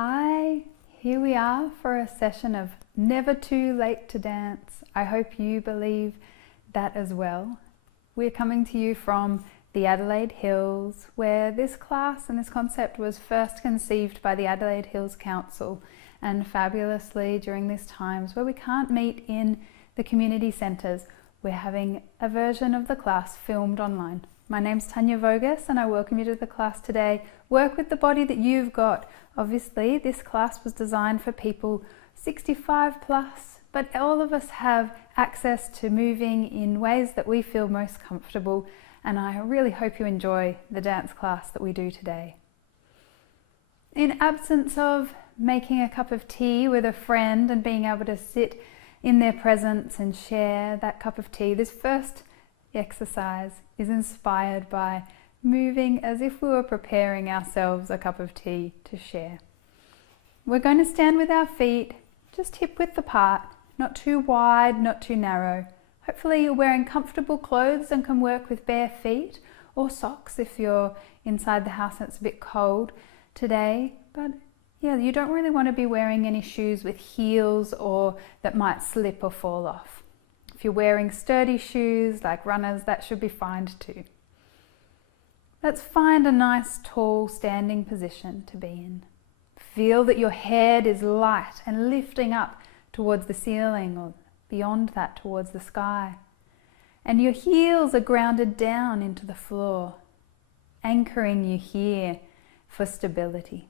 Hi, here we are for a session of Never Too Late to Dance. I hope you believe that as well. We're coming to you from the Adelaide Hills, where this class and this concept was first conceived by the Adelaide Hills Council, and fabulously during these times where we can't meet in the community centres, we're having a version of the class filmed online. My name's Tanya Vogus and I welcome you to the class today. Work with the body that you've got. Obviously, this class was designed for people 65 plus, but all of us have access to moving in ways that we feel most comfortable, and I really hope you enjoy the dance class that we do today. In absence of making a cup of tea with a friend and being able to sit in their presence and share that cup of tea, this first exercise is inspired by moving as if we were preparing ourselves a cup of tea to share. We're going to stand with our feet just hip width apart, not too wide, not too narrow. Hopefully you're wearing comfortable clothes and can work with bare feet, or socks if you're inside the house and it's a bit cold today. But yeah, you don't really want to be wearing any shoes with heels or that might slip or fall off. If you're wearing sturdy shoes like runners, that should be fine too. Let's find a nice tall standing position to be in. Feel that your head is light and lifting up towards the ceiling or beyond that towards the sky. And your heels are grounded down into the floor, anchoring you here for stability.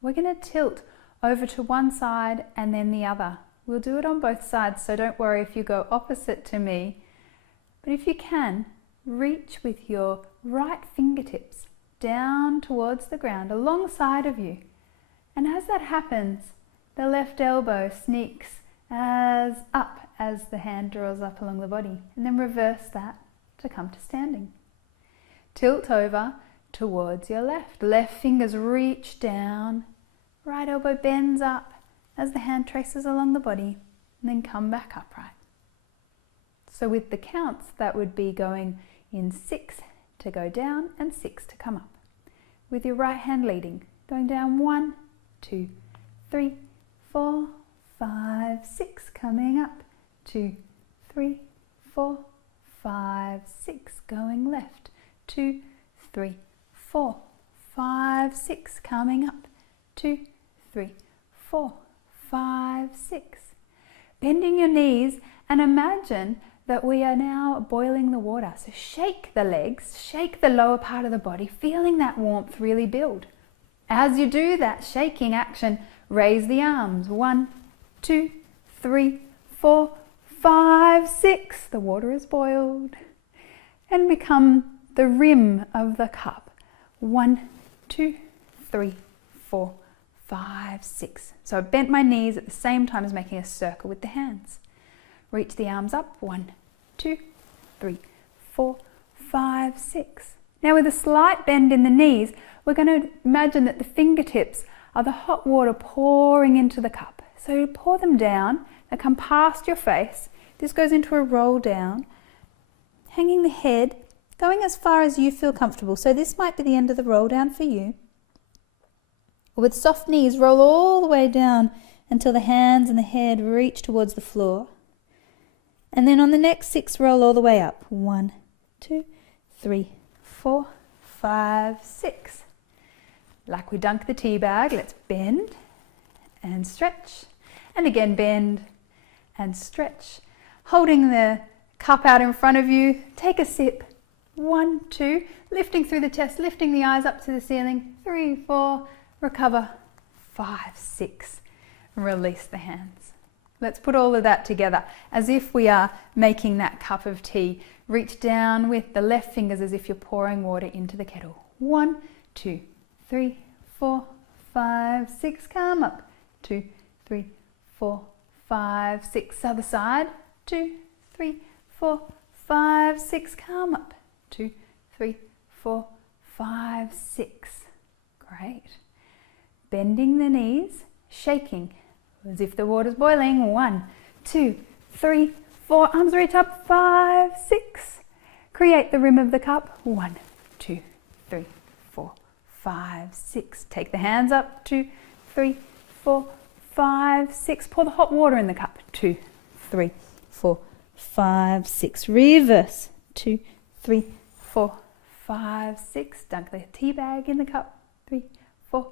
We're going to tilt over to one side and then the other. We'll do it on both sides, so don't worry if you go opposite to me. But if you can, reach with your right fingertips down towards the ground alongside of you. And as that happens, the left elbow sneaks up as the hand draws up along the body, and then reverse that to come to standing. Tilt over towards your left. Left fingers reach down, right elbow bends up as the hand traces along the body, and then come back upright. So with the counts, that would be going in 6 to go down and 6 to come up. With your right hand leading, going down 1, 2, 3, 4, 5, 6, coming up, 2, 3, 4, 5, 6, going left, 2, 3, 4, 5, 6, coming up, 2, 3, 4, 5, 6. Bending your knees and imagine that we are now boiling the water. So shake the legs, shake the lower part of the body, feeling that warmth really build. As you do that shaking action, raise the arms. 1, 2, 3, 4, 5, 6. The water is boiled. And become the rim of the cup. 1, 2, 3, 4, 5, 6. So I bent my knees at the same time as making a circle with the hands. Reach the arms up. 1, 2, 3, 4, 5, 6. Now with a slight bend in the knees, we're going to imagine that the fingertips are the hot water pouring into the cup. So you pour them down, they come past your face. This goes into a roll down, hanging the head, going as far as you feel comfortable. So this might be the end of the roll down for you. With soft knees, roll all the way down until the hands and the head reach towards the floor. And then on the next 6, roll all the way up. 1, 2, 3, 4, 5, 6. Like we dunk the tea bag, let's bend and stretch. And again, bend and stretch. Holding the cup out in front of you, take a sip. 1, 2, lifting through the chest, lifting the eyes up to the ceiling. 3, 4, recover. 5, 6, release the hands. Let's put all of that together as if we are making that cup of tea. Reach down with the left fingers as if you're pouring water into the kettle. 1, 2, 3, 4, 5, 6, come up. 2, 3, 4, 5, 6, other side. 2, 3, 4, 5, 6, come up. 2, 3, 4, 5, 6. Great. Bending the knees, shaking as if the water's boiling. 1, 2, 3, 4, arms reach up. 5, 6. Create the rim of the cup. 1, 2, 3, 4, 5, 6. Take the hands up. 2, 3, 4, 5, 6. Pour the hot water in the cup. 2, 3, 4, 5, 6. Reverse. 2, 3, 4, 5, 6. Dunk the tea bag in the cup. 3, 4,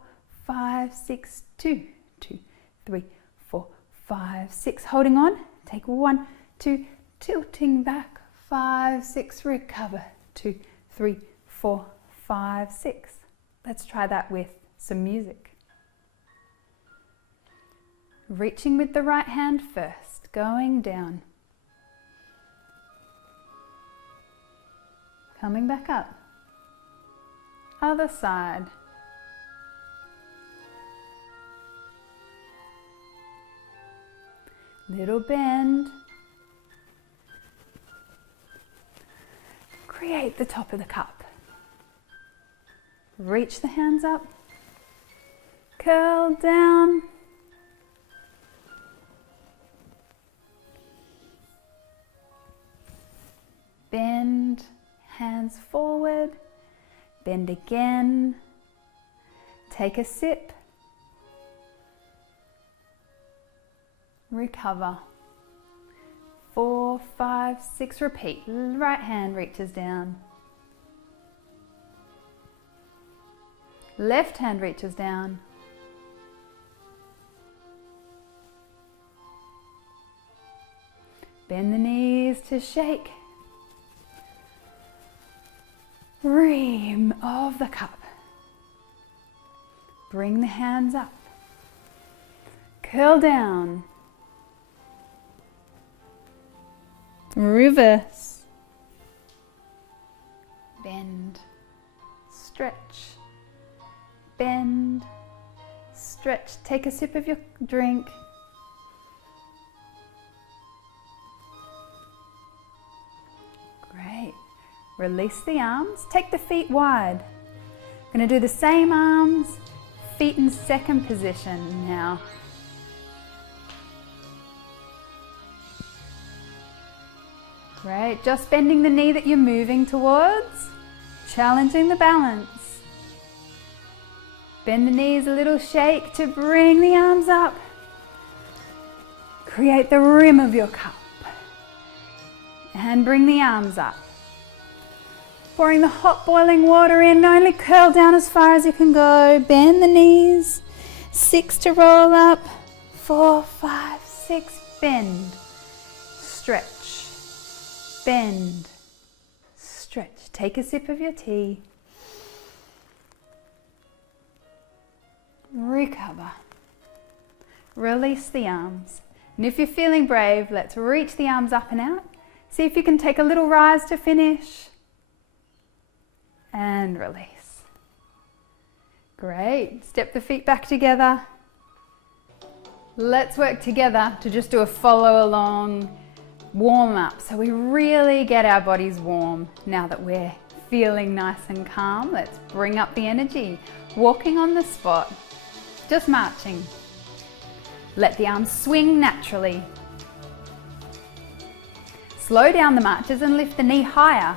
5, 6. 2, 2, 3, 4, 5, 6. Holding on. Take 1, 2. Tilting back. 5, 6. Recover. 2, 3, 4, 5, 6. Let's try that with some music. Reaching with the right hand first, going down. Coming back up. Other side. Little bend. Create the top of the cup. Reach the hands up. Curl down. Bend, hands forward. Bend again. Take a sip. Recover. 4, 5, 6. Repeat. Right hand reaches down. Left hand reaches down. Bend the knees to shake. Rim of the cup. Bring the hands up. Curl down. Reverse. Bend. Stretch. Bend. Stretch. Take a sip of your drink. Great. Release the arms. Take the feet wide. I'm going to do the same arms, feet in second position now. Great. Just bending the knee that you're moving towards. Challenging the balance. Bend the knees a little, shake to bring the arms up. Create the rim of your cup. And bring the arms up. Pouring the hot boiling water in, only curl down as far as you can go. Bend the knees. 6 to roll up. 4, 5, 6. Bend. Stretch. Bend. Stretch. Take a sip of your tea. Recover. Release the arms. And if you're feeling brave, let's reach the arms up and out. See if you can take a little rise to finish. And release. Great. Step the feet back together. Let's work together to just do a follow along warm up. So we really get our bodies warm now that we're feeling nice and calm. Let's bring up the energy. Walking on the spot. Just marching. Let the arms swing naturally. Slow down the marches and lift the knee higher.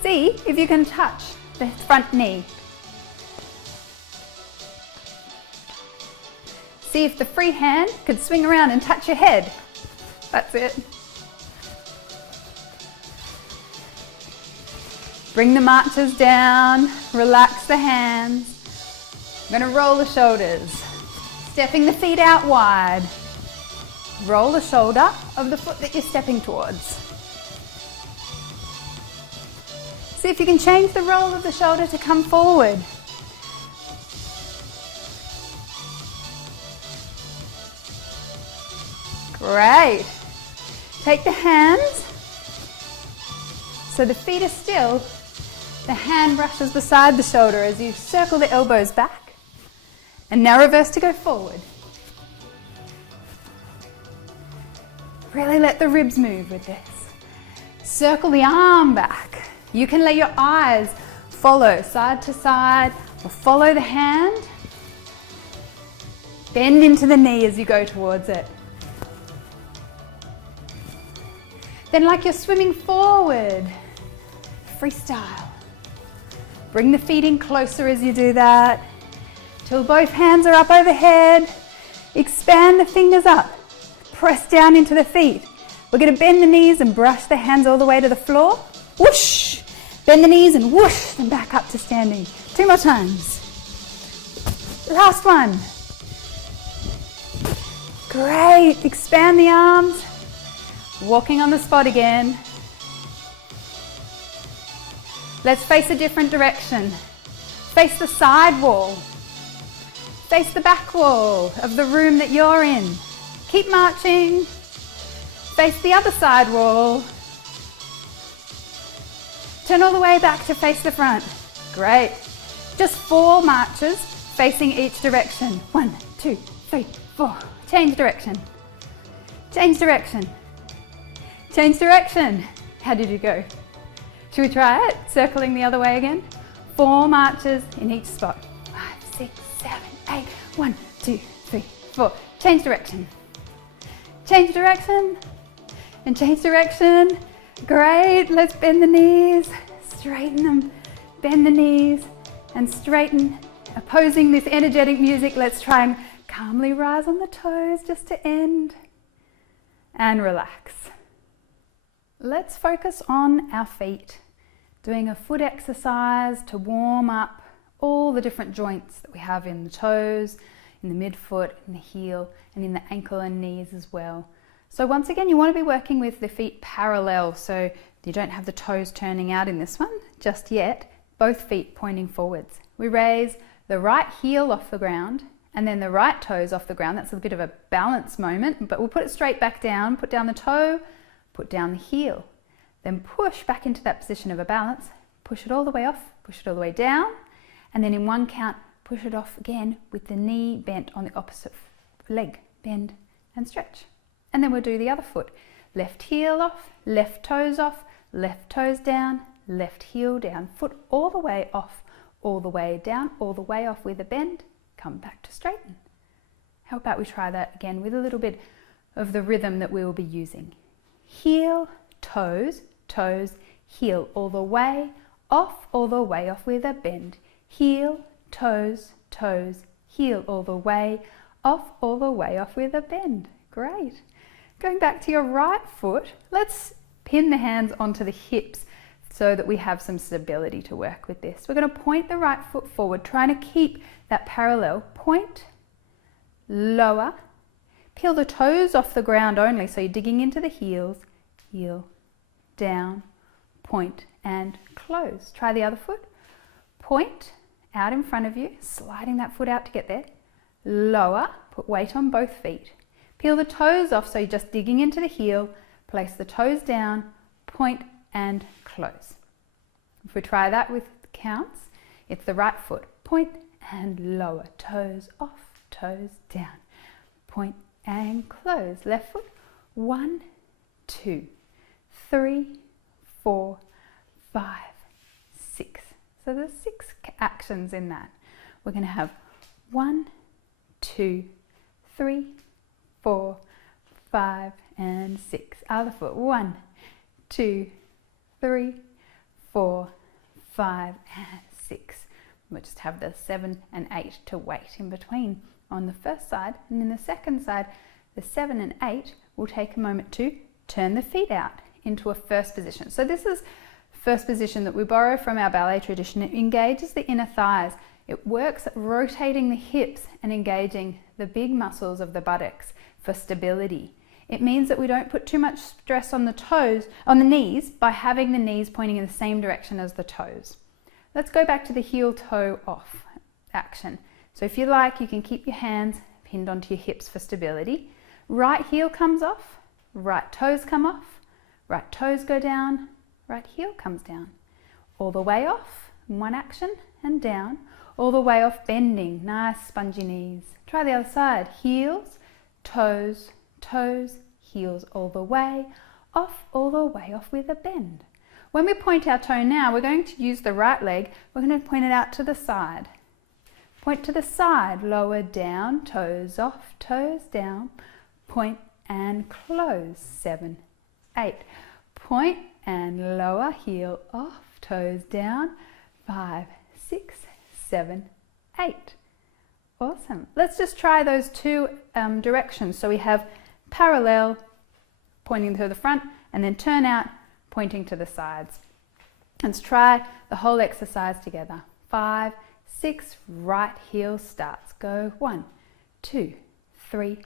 See if you can touch the front knee. See if the free hand could swing around and touch your head. That's it. Bring the marches down, relax the hands. I'm going to roll the shoulders, stepping the feet out wide. Roll the shoulder of the foot that you're stepping towards. See if you can change the roll of the shoulder to come forward. Great. Take the hands so the feet are still. The hand brushes beside the shoulder as you circle the elbows back. And now reverse to go forward. Really let the ribs move with this. Circle the arm back. You can let your eyes follow side to side or follow the hand. Bend into the knee as you go towards it. Then like you're swimming forward, freestyle. Bring the feet in closer as you do that. till both hands are up overhead. Expand the fingers up. Press down into the feet. We're going to bend the knees and brush the hands all the way to the floor. Whoosh! Bend the knees and whoosh them back up to standing. 2 more times. Last one. Great. Expand the arms. Walking on the spot again. Let's face a different direction. Face the side wall. Face the back wall of the room that you're in. Keep marching. Face the other side wall. Turn all the way back to face the front. Great. Just 4 marches facing each direction. 1, 2, 3, 4. Change direction. Change direction. Change direction. How did you go? Should we try it? Circling the other way again. 4 marches in each spot. 5, 6, 7, 8. 1, 2, 3, 4. Change direction. Change direction. And change direction. Great. Let's bend the knees. Straighten them. Bend the knees and straighten. Opposing this energetic music, let's try and calmly rise on the toes just to end. And relax. Let's focus on our feet. Doing a foot exercise to warm up all the different joints that we have in the toes, in the midfoot, in the heel, and in the ankle and knees as well. So once again, you want to be working with the feet parallel, so you don't have the toes turning out in this one just yet. Both feet pointing forwards. We raise the right heel off the ground and then the right toes off the ground. That's a bit of a balance moment, but we'll put it straight back down, put down the toe, put down the heel. Then push back into that position of a balance, push it all the way off, push it all the way down, and then in one count, push it off again with the knee bent on the opposite leg. Bend and stretch. And then we'll do the other foot. Left heel off, left toes off, left toes down, left heel down, foot all the way off, all the way down, all the way off with a bend, come back to straighten. How about we try that again with a little bit of the rhythm that we will be using. Heel, toes, toes, heel, all the way off with a bend. Heel, toes, toes, heel, all the way off with a bend. Great. Going back to your right foot, let's pin the hands onto the hips so that we have some stability to work with this. We're going to point the right foot forward, trying to keep that parallel. Point, lower, peel the toes off the ground only, so you're digging into the heels, heel, down, point, and close. Try the other foot. Point, out in front of you, sliding that foot out to get there. Lower, put weight on both feet. Peel the toes off, so you're just digging into the heel, place the toes down, point and close. If we try that with counts, it's the right foot, point and lower, toes off, toes down, point and close. Left foot, 1, 2, 3, 4, 5, 6. So there's 6 actions in that. We're going to have 1, 2, 3, 4, 5, and 6. Other foot, 1, 2, 3, 4, 5, and 6. We'll just have the 7 and 8 to wait in between on the first side, and in the second side, the 7 and 8 will take a moment to turn the feet out into a first position. So this is first position that we borrow from our ballet tradition. It engages the inner thighs. It works at rotating the hips and engaging the big muscles of the buttocks for stability. It means that we don't put too much stress on the toes, on the knees, by having the knees pointing in the same direction as the toes. Let's go back to the heel toe off action. So if you like, you can keep your hands pinned onto your hips for stability. Right heel comes off, right toes come off, right toes go down, right heel comes down. All the way off, one action, and down. All the way off, bending, nice spongy knees. Try the other side, heels, toes, toes, heels, all the way off with a bend. When we point our toe now, we're going to use the right leg. We're going to point it out to the side. Point to the side, lower down, toes off, toes down, point and close, 7, 8. Point and lower, heel off, toes down, 5, 6, 7, 8. Awesome. Let's just try those two directions. So we have parallel, pointing to the front, and then turn out, pointing to the sides. Let's try the whole exercise together. 5, 6, right heel starts. Go 1, 2, 3,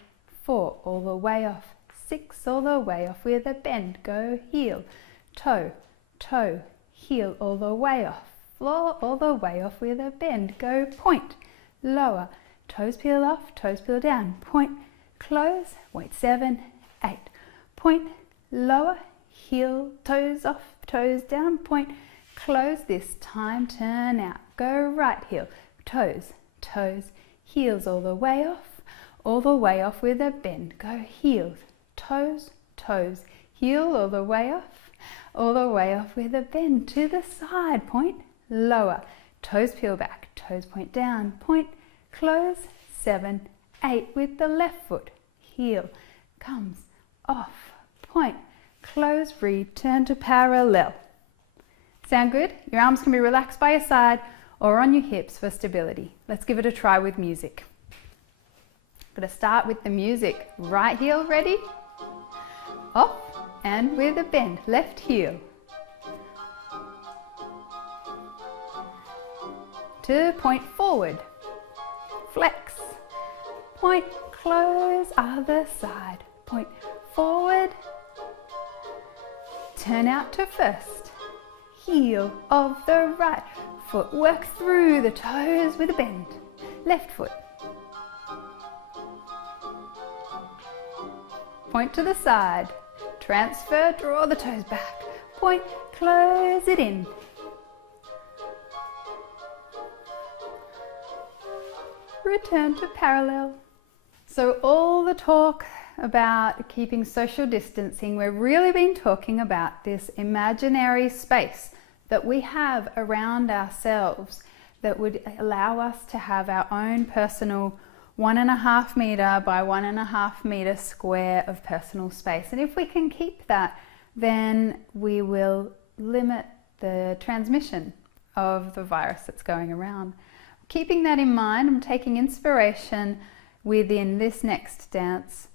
4, all the way off. 6, all the way off with a bend. Go heel, toe, toe, heel, all the way off. Floor, all the way off with a bend. Go point, lower, toes peel off, toes peel down. Point, close, wait 7, 8. Point, lower, heel, toes off, toes down. Point, close, this time turn out. Go right heel, toes, toes, heels, all the way off with a bend. Go heels, toes, toes, heel, all the way off with a bend. To the side, point, lower, toes peel back, toes point down. Point, close, 7, 8 with the left foot. Heel comes off, point, close, return to parallel. Sound good? Your arms can be relaxed by your side or on your hips for stability. Let's give it a try with music. Going to start with the music. Right heel, ready? Off and with a bend. Left heel. To point forward. Flex. Point, close, other side. Point forward. Turn out to first. Heel of the right foot. Work through the toes with a bend. Left foot. Point to the side. Transfer, draw the toes back. Point, close it in. Return to parallel. So all the talk about keeping social distancing, we've really been talking about this imaginary space that we have around ourselves that would allow us to have our own personal 1.5 metre by 1.5 metre square of personal space. And if we can keep that, then we will limit the transmission of the virus that's going around. Keeping that in mind, I'm taking inspiration within this next dance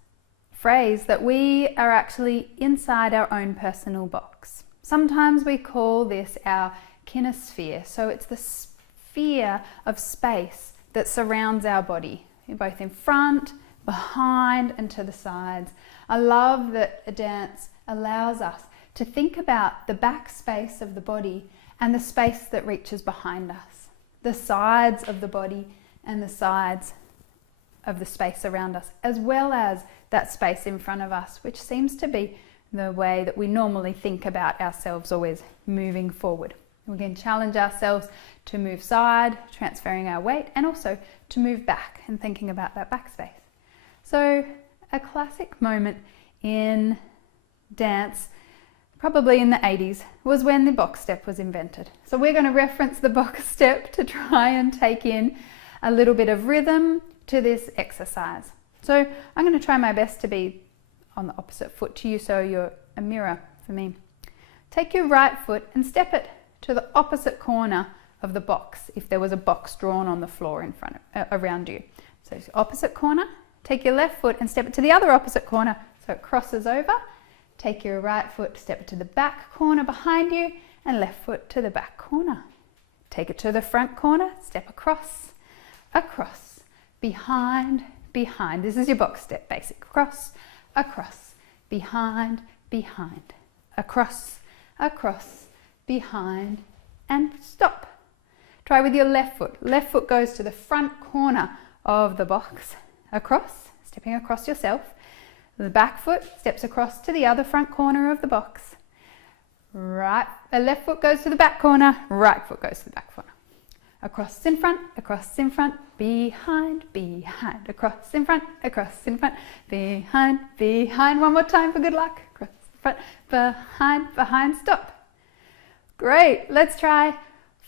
phrase that we are actually inside our own personal box. Sometimes we call this our kinesphere. So it's the sphere of space that surrounds our body, both in front, behind, and to the sides. I love that a dance allows us to think about the back space of the body and the space that reaches behind us, the sides of the body and the sides of the space around us, as well as that space in front of us, which seems to be the way that we normally think about ourselves always moving forward. We can challenge ourselves to move side, transferring our weight, and also to move back and thinking about that back space. So a classic moment in dance, probably in the 80s, was when the box step was invented. So we're going to reference the box step to try and take in a little bit of rhythm to this exercise. So I'm going to try my best to be on the opposite foot to you, so you're a mirror for me. Take your right foot and step it to the opposite corner of the box, if there was a box drawn on the floor in front of, around you. So it's opposite corner. Take your left foot and step it to the other opposite corner so it crosses over. Take your right foot, step it to the back corner behind you, and left foot to the back corner. Take it to the front corner, step across, across, behind, behind. This is your box step, basic. Across, across, behind, behind. Across, across, behind, and stop. Try with your left foot. Left foot goes to the front corner of the box. Across, stepping across yourself. The back foot steps across to the other front corner of the box. Left foot goes to the back corner, right foot goes to the back corner. Across in front, behind, behind. Across in front, behind, behind. One more time for good luck. Across in front, behind, behind, stop. Great, let's try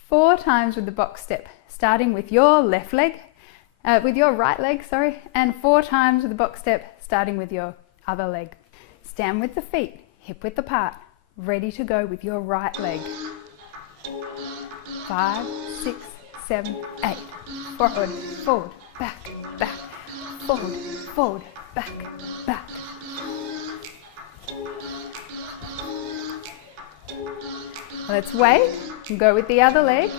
4 times with the box step, starting with your left leg, with your right leg, and 4 times with the box step, starting with your other leg. Stand with the feet hip width apart, ready to go with your right leg. 5, 6, 7, 8. Forward, forward, back, back, forward, forward, back, back. Let's wait and go with the other leg.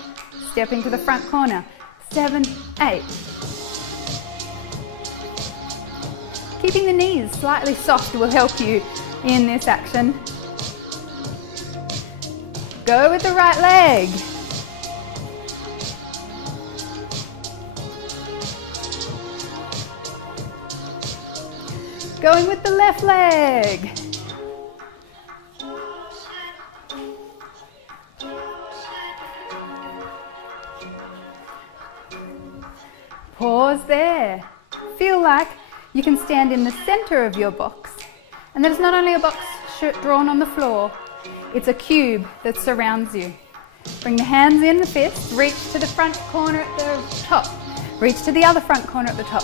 Step into the front corner. 7, 8. Keeping the knees slightly soft will help you in this action. Go with the right leg. Going with the left leg. Pause there. Feel like you can stand in the center of your box. And that is not only a box drawn on the floor, it's a cube that surrounds you. Bring the hands in the fist, reach to the front corner at the top. Reach to the other front corner at the top.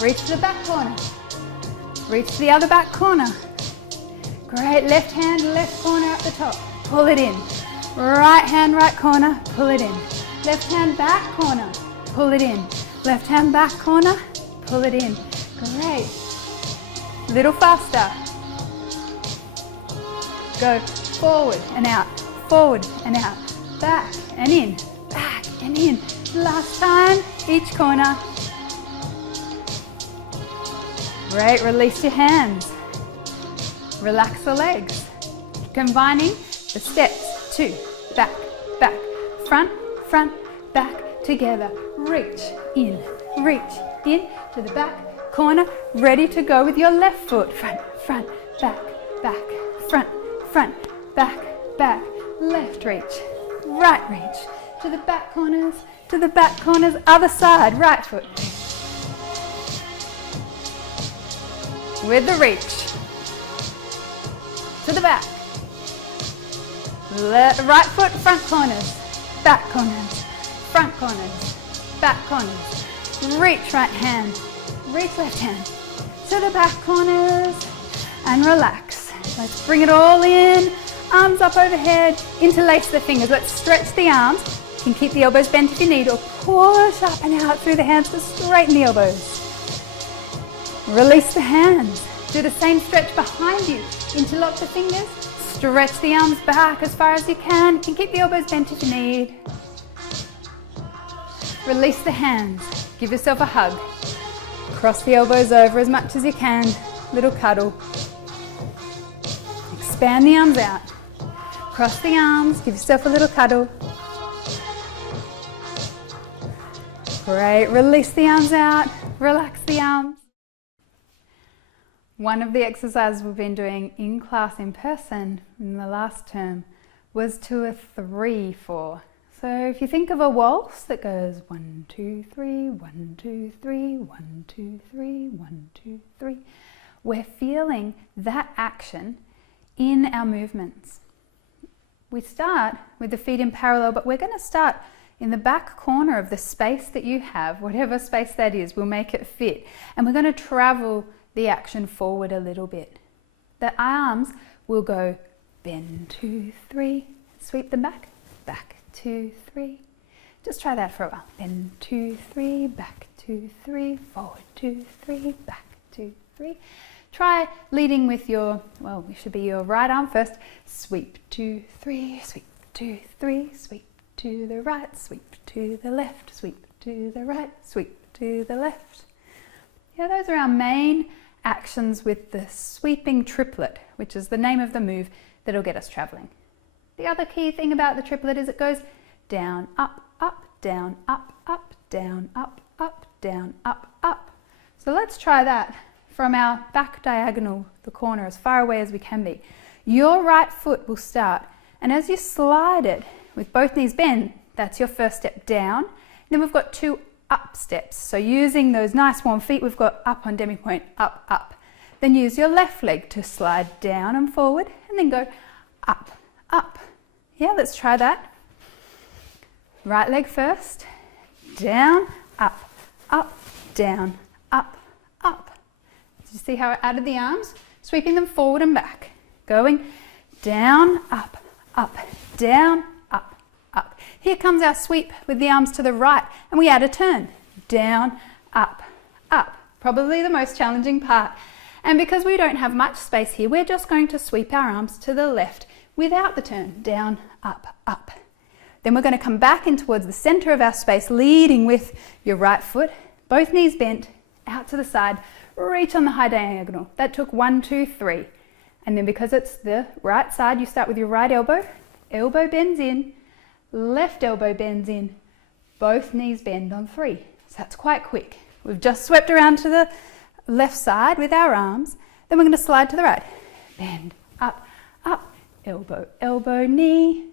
Reach to the back corner. Reach to the other back corner. Great, left hand, left corner at the top. Pull it in. Right hand, right corner, pull it in. Left hand, back corner, pull it in. Left hand, back corner, pull it in. Great. Little faster. Go forward and out, back and in, back and in. Last time, each corner. Great, release your hands. Relax the legs. Combining the steps, 2, back, back, front, front, back, together. Reach in to the back corner. Ready to go with your left foot. Front, front, back, back, front, front, back, back. Left reach, right reach. To the back corners, other side, right foot. With the reach. To the back. Right foot, front corners, back corners, front corners, back corners. Reach right hand, reach left hand. To the back corners and relax. Let's bring it all in. Arms up overhead, interlace the fingers. Let's stretch the arms. You can keep the elbows bent if you need, or push up and out through the hands to straighten the elbows. Release the hands. Do the same stretch behind you. Interlock the fingers. Stretch the arms back as far as you can. You can keep the elbows bent if you need. Release the hands. Give yourself a hug. Cross the elbows over as much as you can. Little cuddle. Expand the arms out. Cross the arms. Give yourself a little cuddle. Great. Release the arms out. Relax the arms. One of the exercises we've been doing in class in person in the last term was to a 3-4. So if you think of a waltz that goes 1, 2, 3, 1, 2, 3, 1, 2, 3, 1, 2, 3, we're feeling that action in our movements. We start with the feet in parallel, but we're going to start in the back corner of the space that you have, whatever space that is, we'll make it fit. And we're going to travel the action forward a little bit. The arms will go bend, 2, 3, sweep them back, back, 2, 3. Just try that for a while. Bend, 2, 3, back, 2, 3, forward, 2, 3, back, 2, 3. Try leading with your, well, it should be your right arm first. Sweep, 2, 3, sweep, 2, 3, sweep to the right, sweep to the left, sweep to the right, sweep to the left. Yeah, those are our main actions with the sweeping triplet, which is the name of the move that'll get us traveling. The other key thing about the triplet is it goes down, up, down, up, down, up, down, up. So let's try that from our back diagonal, the corner, as far away as we can be. Your right foot will start, and as you slide it with both knees bent, that's your first step down. Then we've got 2 up steps. So using those nice warm feet, we've got up on demi-point, up. Then use your left leg to slide down and forward, and then go up. Yeah, let's try that. Right leg first, down, up, down, up. Did you see how I added the arms? Sweeping them forward and back. Going down, up, down, up. Here comes our sweep with the arms to the right, and we add a turn. Down, up, up. Probably the most challenging part. And because we don't have much space here, we're just going to sweep our arms to the left without the turn. Down, up, up. Then we're going to come back in towards the center of our space, leading with your right foot, both knees bent, out to the side, reach on the high diagonal. That took 1, 2, 3. And then because it's the right side, you start with your right elbow, elbow bends in, left elbow bends in, both knees bend on 3. So that's quite quick. We've just swept around to the left side with our arms. Then we're going to slide to the right. Bend, up, up, elbow, elbow, knee.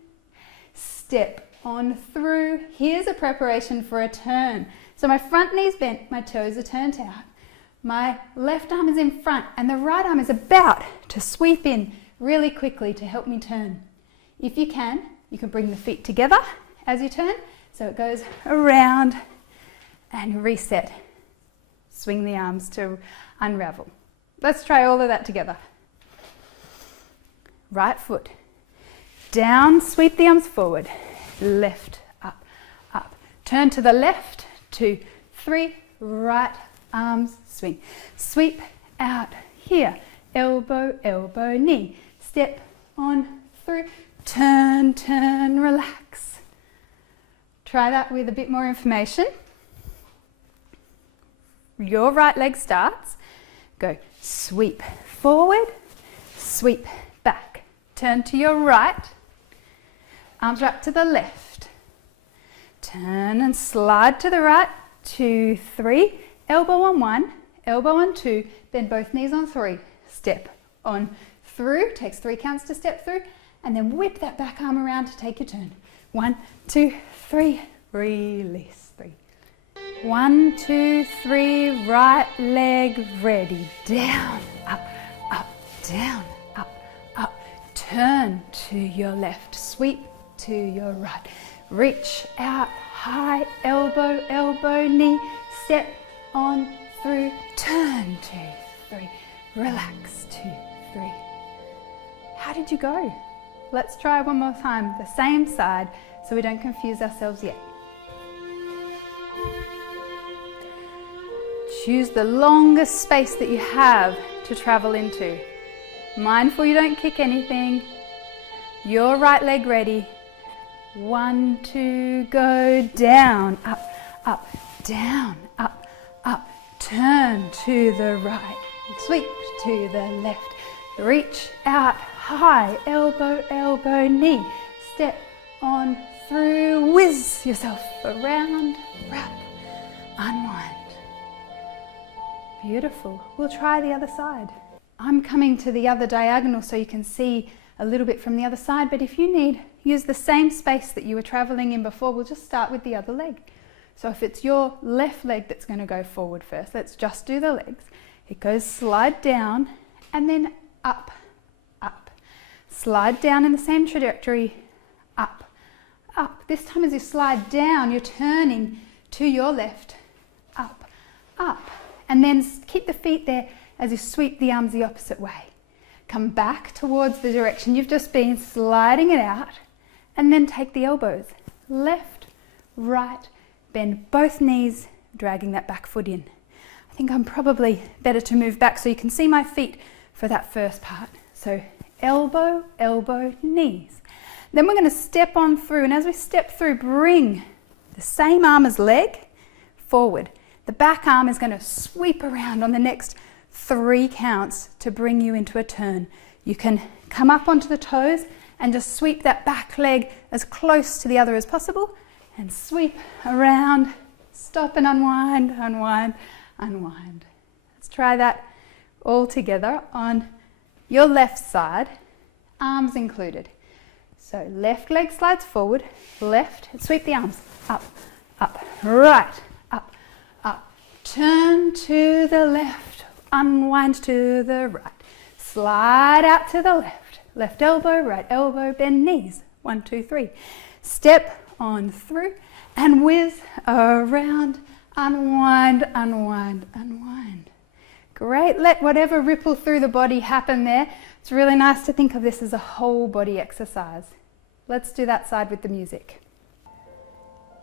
Step on through. Here's a preparation for a turn. So my front knee's bent, my toes are turned out. My left arm is in front and the right arm is about to sweep in really quickly to help me turn. If you can bring the feet together as you turn. So it goes around and reset. Swing the arms to unravel. Let's try all of that together. Right foot. Down, sweep the arms forward. Left, up, up. Turn to the left, 2, 3, right arms, swing. Sweep out here. Elbow, elbow, knee. Step on through. Turn, turn, relax. Try that with a bit more information. Your right leg starts. Go sweep forward, sweep back. Turn to your right. Arms wrap to the left. Turn and slide to the right. 2, 3. Elbow on 1, elbow on 2. Bend both knees on 3. Step on through. Takes 3 counts to step through. And then whip that back arm around to take your turn. 1, 2, 3. Release. 3. 1, 2, 3. Right leg ready. Down, up, up, down, up, up. Turn to your left. Sweep to your right. Reach out high. Elbow, elbow, knee. Step on through. Turn. 2, 3. Relax. 2, 3. How did you go? Let's try one more time. The same side so we don't confuse ourselves yet. Choose the longest space that you have to travel into. Mindful you don't kick anything. Your right leg ready. 1, 2, go down, up, up, down, up, up. Turn to the right. Sweep to the left. Reach out high. Elbow, elbow, knee. Step on through. Whiz yourself around. Wrap. Unwind. Beautiful. We'll try the other side. I'm coming to the other diagonal so you can see a little bit from the other side, but if you need, use the same space that you were traveling in before. We'll just start with the other leg. So if it's your left leg that's going to go forward first, let's just do the legs. It goes slide down and then up, up. Slide down in the same trajectory, up, up. This time as you slide down, you're turning to your left, up, up. And then keep the feet there as you sweep the arms the opposite way. Come back towards the direction you've just been, sliding it out, and then take the elbows. Left, right, bend both knees, dragging that back foot in. I think I'm probably better to move back so you can see my feet for that first part. So elbow, elbow, knees. Then we're going to step on through, and as we step through, bring the same arm as leg forward. The back arm is going to sweep around on the next 3 counts to bring you into a turn. You can come up onto the toes and just sweep that back leg as close to the other as possible and sweep around, stop and unwind, unwind, unwind. Let's try that all together on your left side, arms included. So left leg slides forward, left, sweep the arms, up, up, right, up, up. Turn to the left, unwind to the right. Slide out to the left, left elbow, right elbow, bend knees. 1, 2, 3. Step on through and whiz around, unwind, unwind, unwind. Great, let whatever ripple through the body happen there. It's really nice to think of this as a whole body exercise. Let's do that side with the music.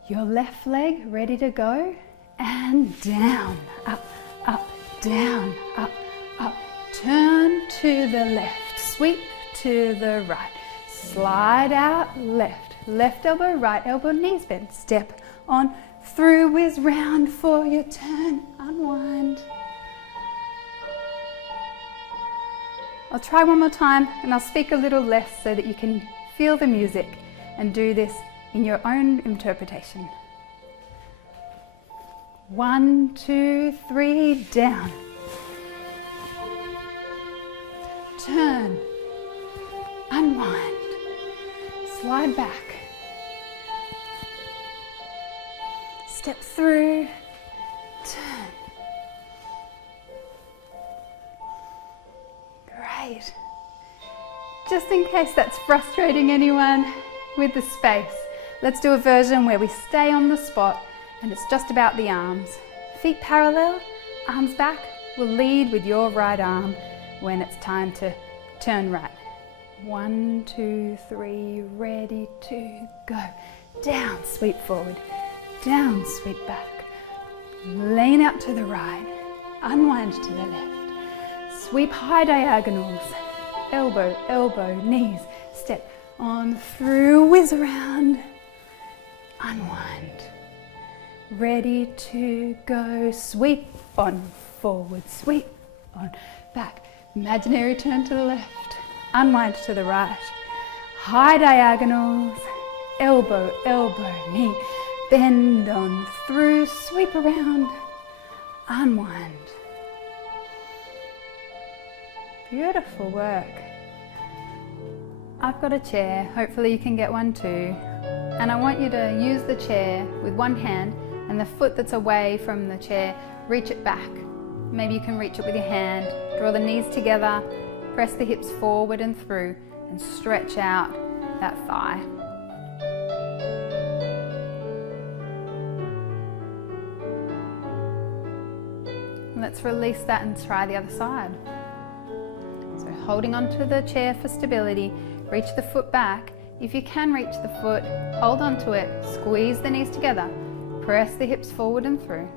Your left leg ready to go, and down, up, up, down, up, up. Turn to the left, sweep to the right, slide out left, left elbow, right elbow, knees bend, step on through, whiz round for your turn, unwind. I'll try one more time and I'll speak a little less so that you can feel the music and do this in your own interpretation. 1, 2, 3, down. Turn, unwind, slide back, step through, turn. Great. Just in case that's frustrating anyone with the space, let's do a version where we stay on the spot and it's just about the arms. Feet parallel, arms back. We'll lead with your right arm when it's time to turn right. 1, 2, 3, ready to go. Down, sweep forward, down, sweep back. Lean out to the right, unwind to the left. Sweep high diagonals, elbow, elbow, knees. Step on through, whiz around, unwind. Ready to go, sweep on forward, sweep on back. Imaginary turn to the left, unwind to the right. High diagonals, elbow, elbow, knee. Bend on through, sweep around, unwind. Beautiful work. I've got a chair, hopefully you can get one too. And I want you to use the chair with one hand and the foot that's away from the chair, reach it back. Maybe you can reach it with your hand. Draw the knees together, press the hips forward and through, and stretch out that thigh. Let's release that and try the other side. So holding onto the chair for stability, reach the foot back. If you can reach the foot, hold onto it, squeeze the knees together, press the hips forward and through.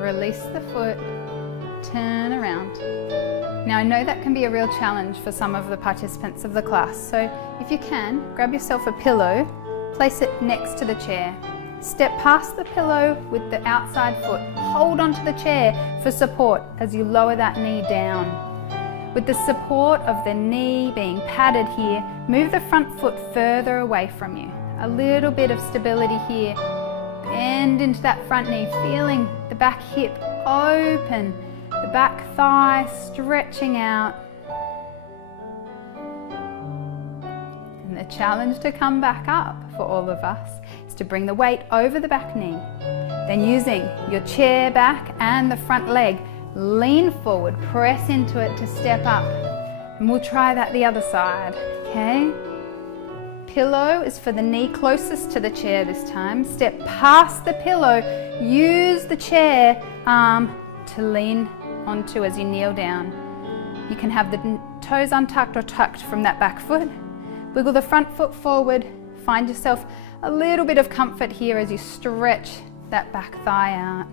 Release the foot, turn around. Now I know that can be a real challenge for some of the participants of the class, so if you can, grab yourself a pillow, place it next to the chair. Step past the pillow with the outside foot. Hold onto the chair for support as you lower that knee down. With the support of the knee being padded here, move the front foot further away from you. A little bit of stability here. Bend into that front knee, feeling the back hip open, the back thigh stretching out. And the challenge to come back up for all of us is to bring the weight over the back knee. Then using your chair back and the front leg, lean forward, press into it to step up. And we'll try that the other side, okay? Pillow is for the knee closest to the chair this time. Step past the pillow, use the chair arm to lean onto as you kneel down. You can have the toes untucked or tucked from that back foot. Wiggle the front foot forward. Find yourself a little bit of comfort here as you stretch that back thigh out.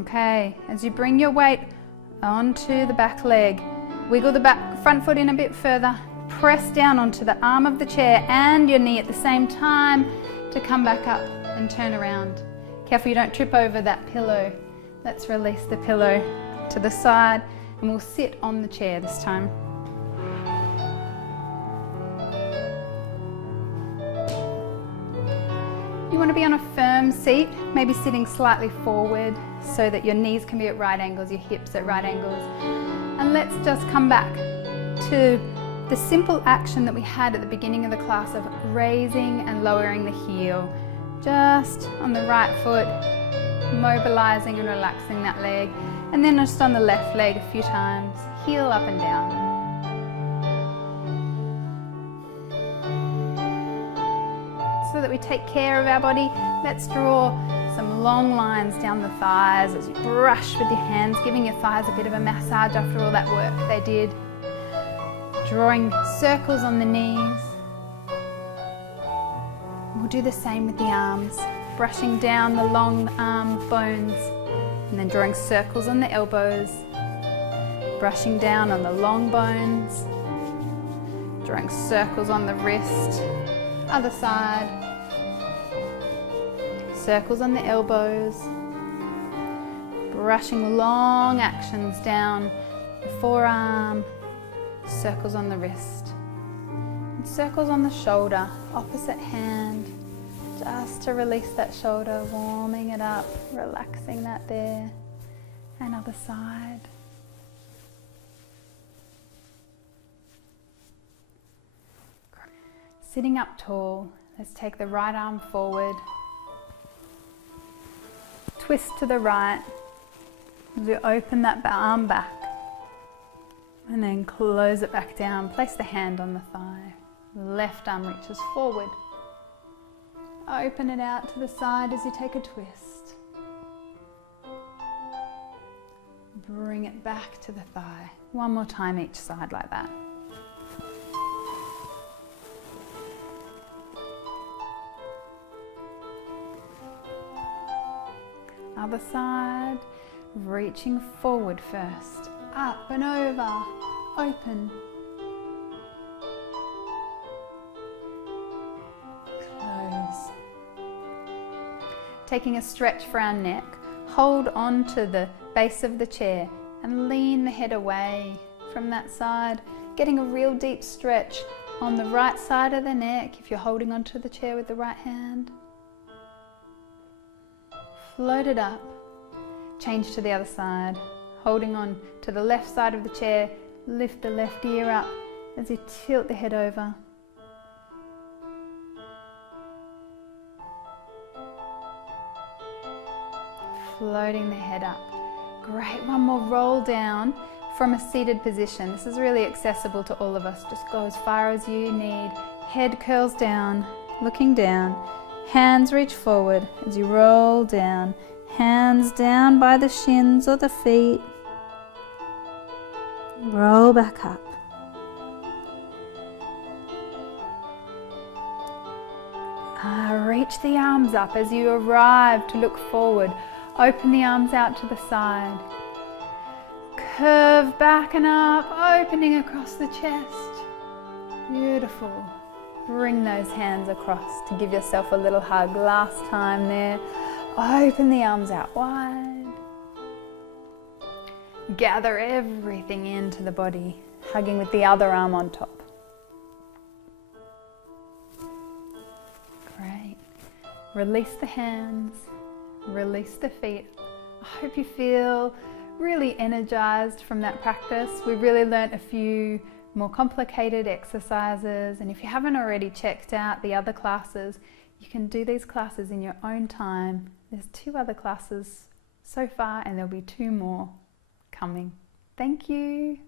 Okay, as you bring your weight onto the back leg, wiggle the back front foot in a bit further, press down onto the arm of the chair and your knee at the same time to come back up and turn around. Careful you don't trip over that pillow. Let's release the pillow to the side and we'll sit on the chair this time. You want to be on a firm seat, maybe sitting slightly forward so that your knees can be at right angles, your hips at right angles. And let's just come back to the simple action that we had at the beginning of the class of raising and lowering the heel. Just on the right foot, mobilizing and relaxing that leg. And then just on the left leg a few times, heel up and down. so that we take care of our body, let's draw some long lines down the thighs as you brush with your hands, giving your thighs a bit of a massage after all that work they did. Drawing circles on the knees. We'll do the same with the arms, brushing down the long arm bones and then drawing circles on the elbows, brushing down on the long bones, drawing circles on the wrist, other side, circles on the elbows, brushing long actions down the forearm, circles on the wrist, and circles on the shoulder, opposite hand, just to release that shoulder, warming it up, relaxing that there, and other side. Sitting up tall, let's take the right arm forward, twist to the right, as we open that arm back, and then close it back down. Place the hand on the thigh, left arm reaches forward. Open it out to the side as you take a twist. Bring it back to the thigh. One more time each side like that. Other side, reaching forward first, up and over, open. Close. Taking a stretch for our neck, hold on to the base of the chair and lean the head away from that side, getting a real deep stretch on the right side of the neck if you're holding onto the chair with the right hand. Float it up, change to the other side, holding on to the left side of the chair, lift the left ear up as you tilt the head over. Floating the head up. Great, one more roll down from a seated position. This is really accessible to all of us. Just go as far as you need. Head curls down, looking down. Hands reach forward as you roll down. Hands down by the shins or the feet. Roll back up. Reach the arms up as you arrive to look forward. Open the arms out to the side. Curve back and up, opening across the chest. Beautiful. Bring those hands across to give yourself a little hug. Last time there. Open the arms out wide. Gather everything into the body, hugging with the other arm on top. Great. Release the hands, release the feet. I hope you feel really energized from that practice. We really learnt a few more complicated exercises, and if you haven't already checked out the other classes, you can do these classes in your own time. There's 2 other classes so far and there'll be 2 more coming. Thank you.